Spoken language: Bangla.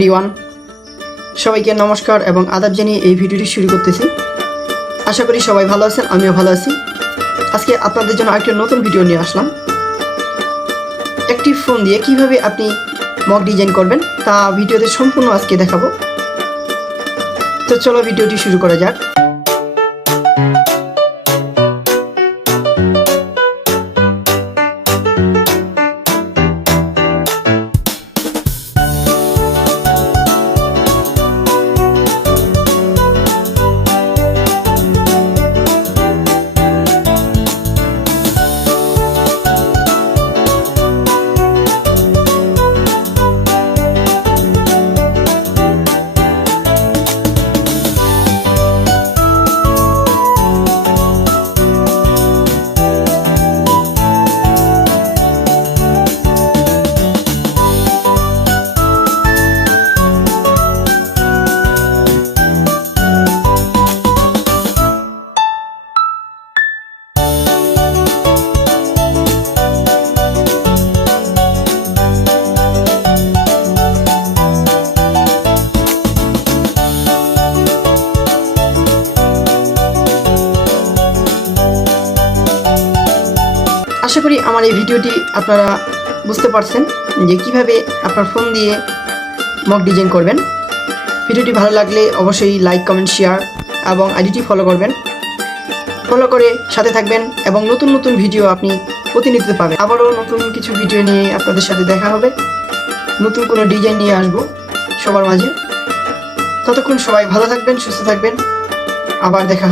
এভরিওয়ান, সবাইকে নমস্কার এবং আদাব জানিয়ে এই ভিডিওটি শুরু করতেছি। আশা করি সবাই ভালো আছেন, আমিও ভালো আছি। আজকে আপনাদের জন্য আরেকটি নতুন ভিডিও নিয়ে আসলাম। একটি ফোন দিয়ে কিভাবে আপনি মক ডিজাইন করবেন তা ভিডিওতে সম্পূর্ণ আজকে দেখাবো। তো চলো ভিডিওটি শুরু করা যাক। আশা করি আমার এই ভিডিওটি আপনারা বুঝতে পারছেন যে কিভাবে আপনার ফোন দিয়ে মক ডিজাইন করবেন। ভিডিওটি ভালো লাগলে অবশ্যই লাইক, কমেন্ট, শেয়ার এবং আইডিটি ফলো করবেন। ফলো করে সাথে থাকবেন এবং নতুন নতুন ভিডিও আপনি প্রতিনিয়ত পাবেন। আবারও নতুন কিছু ভিডিও নিয়ে আপনাদের সাথে দেখা হবে, নতুন কোনো ডিজাইন নিয়ে আসব সবার মাঝে। ততক্ষণ সবাই ভালো থাকবেন, সুস্থ থাকবেন। আবার দেখা হবে।